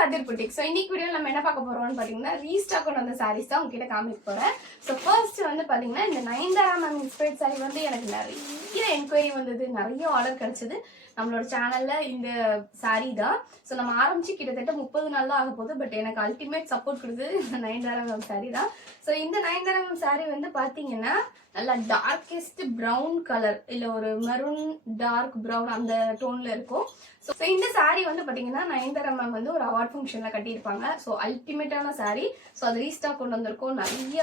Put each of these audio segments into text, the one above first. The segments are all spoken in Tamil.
கதிர் புட்டிக். ஸோ இன்னைக்கு வீடியோ நம்ம என்ன பார்க்க போறோம்னு பார்த்தீங்கன்னா ரீஸ்டாக் கொண்டு வந்த சாரீஸ் தான் உங்ககிட்ட காமிக்க போறேன். ஸோ ஃபர்ஸ்ட் வந்து பார்த்தீங்கன்னா இந்த நயன்தாரா மேம் இன்ஸ்பைர்ட் சாரீ வந்து எனக்கு நிறைய என்கொயரி வந்தது, நிறைய ஆர்டர் கிடைச்சது. நம்மளோட சேனல்ல இந்த சாரீ தான். ஸோ நம்ம ஆரம்பிச்சு கிட்டத்தட்ட 30 நாள் தான் ஆக போகுது. பட் எனக்கு அல்டிமேட் சப்போர்ட் கொடுத்தது இந்த நயன்தாரா மேம் சாரீ தான். ஸோ இந்த நயன்தாரா மேம் சாரீ வந்து பார்த்தீங்கன்னா நல்லா டார்கெஸ்ட் ப்ரௌன் கலர், இல்லை ஒரு மெரூன் டார்க் ப்ரௌன் அந்த டோன்ல இருக்கும். ஸோ இந்த சாரீ வந்து பார்த்தீங்கன்னா நயன்தாரா மேம் வந்து ஒரு அவார்ட் ஃபங்க்ஷன்ல கட்டியிருப்பாங்க. ஸோ அல்டிமேட்டான சாரீ. ஸோ அது ரீஸ்டாக் கொண்டு வந்திருக்கோம். நிறைய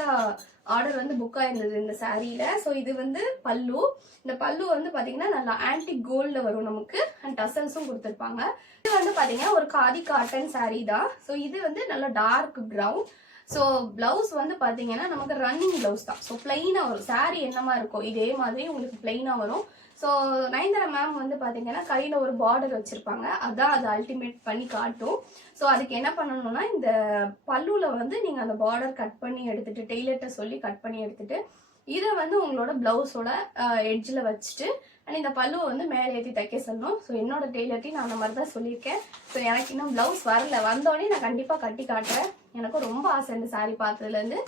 ஆர்டர் வந்து புக் ஆயிருந்தது இந்த சாரீல. ஸோ இது வந்து பல்லு. இந்த பல்லு வந்து பாத்தீங்கன்னா நல்லா ஆன்டிக் கோல்ட்ல வரும் நமக்கு, அண்ட் டசல்ஸும் கொடுத்துருப்பாங்க. இது வந்து பாத்தீங்கன்னா ஒரு காதி காட்டன் சாரீ தான். ஸோ இது வந்து நல்லா டார்க் ப்ரௌன். ஸோ பிளவுஸ் வந்து பாத்தீங்கன்னா நமக்கு ரன்னிங் பிளவுஸ் தான். ஸோ பிளைனா வரும். சாரீ என்னமா இருக்கும் இதே மாதிரி உங்களுக்கு பிளைனா வரும். ஸோ நயன்தாரா மேம் வந்து பார்த்தீங்கன்னா கையில் ஒரு பார்டர் வச்சுருப்பாங்க. அதான் அது அல்டிமேட் பண்ணி காட்டும். ஸோ அதுக்கு என்ன பண்ணணும்னா இந்த பல்லுவில் வந்து நீங்கள் அந்த பார்டர் கட் பண்ணி எடுத்துட்டு, டெய்லர்கிட்ட சொல்லி கட் பண்ணி எடுத்துட்டு, இதை வந்து உங்களோட பிளவுஸோட எட்ஜில் வச்சுட்டு அண்ட் இந்த பல்லுவை வந்து மேலே ஏற்றி தைக்க சொல்லணும். ஸோ என்னோட டெய்லர்ட்டையும் நான் அந்த மாதிரி தான் சொல்லியிருக்கேன். ஸோ எனக்கு இன்னும் பிளவுஸ் வரல, வந்தோடனே நான் கண்டிப்பாக கட்டி காட்டுறேன். எனக்கும் ரொம்ப ஆசை இந்த சாரீ பார்த்ததுலேருந்து.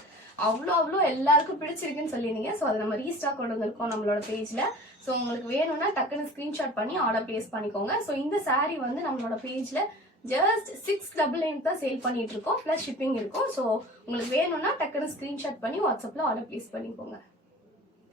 அவ்வளோ எல்லாருக்கும் பிடிச்சிருக்குன்னு சொல்லியிருந்தீங்க. ஸோ அதை நம்ம ரீஸ்டாக் கொண்டு வந்திருக்கோம் நம்மளோட பேஜில். ஸோ உங்களுக்கு வேணும்னா டக்குன்னு ஸ்க்ரீன்ஷாட் பண்ணி ஆர்டர் பிளேஸ் பண்ணிக்கோங்க. ஸோ இந்த சாரீ வந்து நம்மளோட பேஜில் ஜஸ்ட் 699 தான் சேல் பண்ணிட்டு இருக்கோம். ப்ளஸ் ஷிப்பிங் இருக்கும். ஸோ உங்களுக்கு வேணும்னா டக்குன்னு ஸ்க்ரீன்ஷாட் பண்ணி வாட்ஸ்அப்பில் ஆர்டர் பிளேஸ் பண்ணிக்கோங்க.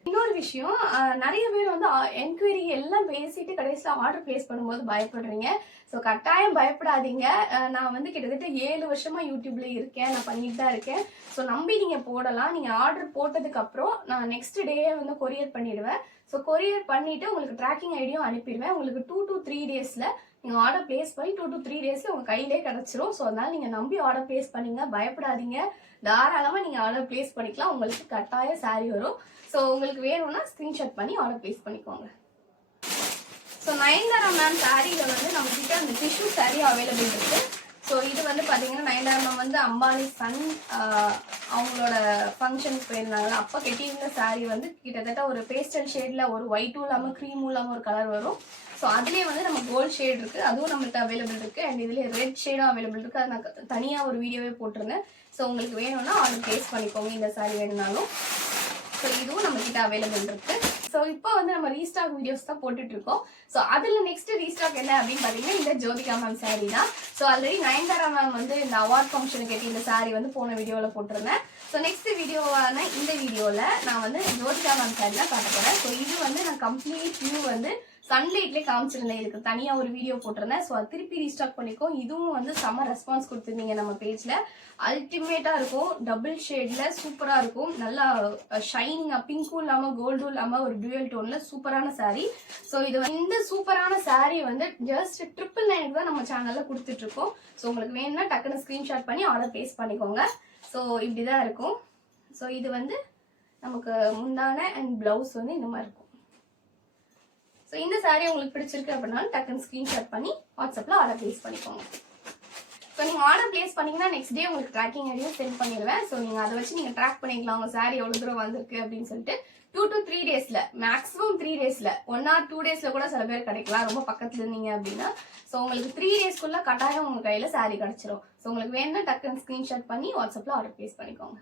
இன்னொரு விஷயம், நிறைய பேர் வந்து என்கொயரி எல்லாம் பேசிட்டு கடைசியில் ஆர்டர் பிளேஸ் பண்ணும்போது பயப்படுறீங்க. ஸோ கட்டாயம் பயப்படாதீங்க. நான் வந்து கிட்டத்தட்ட 7 வருஷமா யூடியூப்ல இருக்கேன், நான் பண்ணிட்டு தான் இருக்கேன். ஸோ நம்பி நீங்க போடலாம். நீங்க ஆர்டர் போட்டதுக்கு அப்புறம் நான் நெக்ஸ்ட் டே வந்து கொரியர் பண்ணிடுவேன். ஸோ கொரியர் பண்ணிட்டு உங்களுக்கு ட்ராக்கிங் ஐடியும் அனுப்பிடுவேன். உங்களுக்கு 2 to 3 டேஸ்ல நீங்க ஆர்டர் பிளேஸ் பண்ணி 2 to 3 டேஸ்ல உங்க கையிலே கிடைச்சிரும். ஸோ அதனால நீங்க நம்பி ஆர்டர் பிளேஸ் பண்ணீங்க, பயப்படாதீங்க. தாராளமா நீங்க ஆர்டர் பிளேஸ் பண்ணிக்கலாம். உங்களுக்கு கட்டாய சாரீ வரும். ஸோ உங்களுக்கு வேணும்னா ஸ்கிரீன்ஷாட் பண்ணி ஆர்டர் பிளேஸ் பண்ணிக்கோங்க. ஸோ நயன்தாரா மேம் சாரீல வந்து நம்ம கிட்ட அந்த டிஷ்யூ சாரீ அவைலபிள் இருக்கு. ஸோ இது வந்து பார்த்தீங்கன்னா நயன்தாரா மேம் வந்து அம்பானி சன் அவங்களோட ஃபங்க்ஷனுக்கு போயிருந்தாங்க. அப்போ கெட்டியிருந்த சாரீ வந்து கிட்டத்தட்ட ஒரு பேஸ்டல் ஷேடில் ஒரு ஒயிட்டும் இல்லாமல் க்ரீமும் இல்லாமல் ஒரு கலர் வரும். ஸோ அதுலேயே வந்து நம்ம கோல்ட் ஷேட் இருக்குது, அதுவும் நம்மளுக்கு அவைலபிள் இருக்குது. அண்ட் இதுலேயே ரெட் ஷேடும் அவைலபிள் இருக்குது. அது நான் தனியாக ஒரு வீடியோவே போட்டிருந்தேன். ஸோ உங்களுக்கு வேணும்னா ஆர்டர் பிளேஸ் பண்ணிக்கோங்க இந்த சாரீ வேணும்னாலும். ஸோ இதுவும் நம்ம கிட்ட அவைலபிள் இருக்கு. ஸோ இப்போ வந்து நம்ம ரீஸ்டாக் வீடியோஸ் தான் போட்டுட்டு இருக்கோம். ஸோ அதில் நெக்ஸ்ட் ரீஸ்டாக் என்ன அப்படின்னு பார்த்தீங்கன்னா இந்த ஜோதிகா மேம் சாரீ தான். ஸோ ஆல்ரெடி நயன்தாரா மேம் வந்து இந்த அவார்ட் ஃபங்க்ஷனுக்கு கேட்டு இந்த சாரீ வந்து போன வீடியோவில் போட்டிருந்தேன். ஸோ நெக்ஸ்ட் வீடியோவான இந்த வீடியோவில் நான் வந்து ஜோதிகா மேம் சாரீ தான் காட்ட போகிறேன். ஸோ இது வந்து நான் கம்ப்ளீட் வியூ வந்து சன்லைட்லேயே காமிச்சிருந்தேன். இதுக்கு தனியாக ஒரு வீடியோ போட்டிருந்தேன். ஸோ அது திருப்பி ரீஸ்டாக் பண்ணிக்கோ. இதுவும் வந்து செம்ம ரெஸ்பான்ஸ் கொடுத்துருந்தீங்க நம்ம பேஜில். அல்டிமேட்டாக இருக்கும், டபுள் ஷேடில் சூப்பராக இருக்கும். நல்லா ஷைனிங்காக பிங்க்கும் இல்லாமல் கோல்டும் இல்லாமல் ஒரு டூயல் டோனில் சூப்பரான சாரீ. ஸோ இது இந்த சூப்பரான சாரீ வந்து ஜஸ்ட் 999 தான் நம்ம சேனலில் கொடுத்துட்ருக்கோம். ஸோ உங்களுக்கு வேணும்னா டக்குன்னு ஸ்க்ரீன்ஷாட் பண்ணி ஆர்டர் பிளேஸ் பண்ணிக்கோங்க. ஸோ இப்படி தான் இருக்கும். ஸோ இது வந்து நமக்கு முந்தான அண்ட் ப்ளவுஸ் வந்து இந்த மாதிரி இருக்கும். ஸோ இந்த சாரீ உங்களுக்கு பிடிச்சிருக்கு அப்படின்னாலும் டக்குன்னு ஸ்க்ரீன்ஷாட் பண்ணி வாட்ஸ்அப்பில் ஆர்டர் பிளேஸ் பண்ணிக்கோங்க. ஸோ நீங்கள் ஆர்டர் பிளேஸ் பண்ணிங்கன்னா நெக்ஸ்ட் டே உங்களுக்கு ட்ராக்கிங் ஐடியும் சென்ட் பண்ணிடுவேன். ஸோ நீங்கள் அதை வச்சு நீங்கள் ட்ராக் பண்ணிக்கலாம் உங்கள் சாரீ எவ்வளோ தூரம் வந்திருக்கு அப்படின்னு சொல்லிட்டு. 2 to 3 டேஸில், மேக்ஸிமம் 3 டேஸில், 1 or 2 டேஸில் கூட சில பேர் கிடைக்கலாம் ரொம்ப பக்கத்தில் இருந்தீங்க அப்படின்னா. ஸோ உங்களுக்கு 3 டேஸ்க்குள்ளே கட்டாயம் உங்கள் கையில் சாரீ கிடச்சிரும். ஸோ உங்களுக்கு வேணும்னா டக்குன்னு ஸ்க்ரீன்ஷாட் பண்ணி வாட்ஸ்அப்பில் ஆர்டர் பிளேஸ் பண்ணிக்கோங்க.